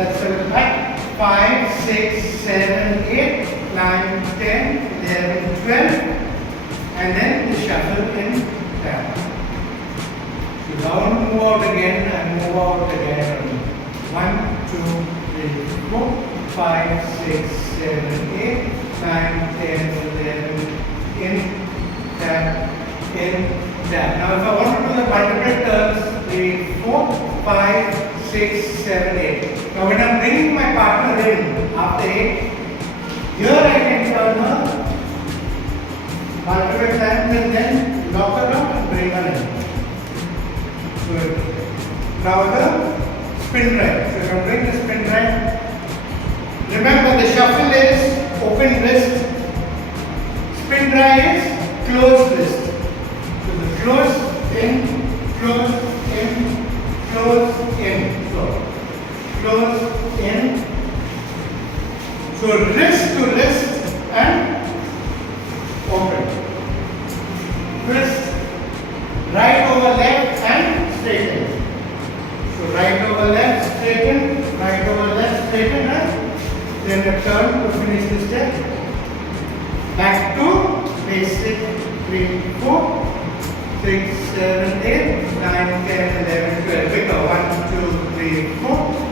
That's 7 back. 5, 6, 7, 8, 9, 10, 11, 12. And then the shuffle in down. So down, move out again and move out again. 1, 2, 3, 4, 5, 6, 7, 8, 9, 10, 11, in, tap, in, tap. Now if I want to do the multiple turns, 3, 4, 5, 6, 7, 8. Now when I am bringing my partner in after 8, here I can turn her multiple times and then lock her up and bring her in. Good. Now the spin drive. So if I bring the spin drive, remember the shuffle is open wrist, spin drive is closed wrist. So the close in, close in, close in, close in. So wrist to wrist and open. Wrist, right over left and straighten. So right over left, straighten, right over left, straighten, right? Then a turn to finish the step. Back to basic 3, 4, 6, 7, 8, 9, 10, 11, 12. Pick up 1, 2, 3, 4.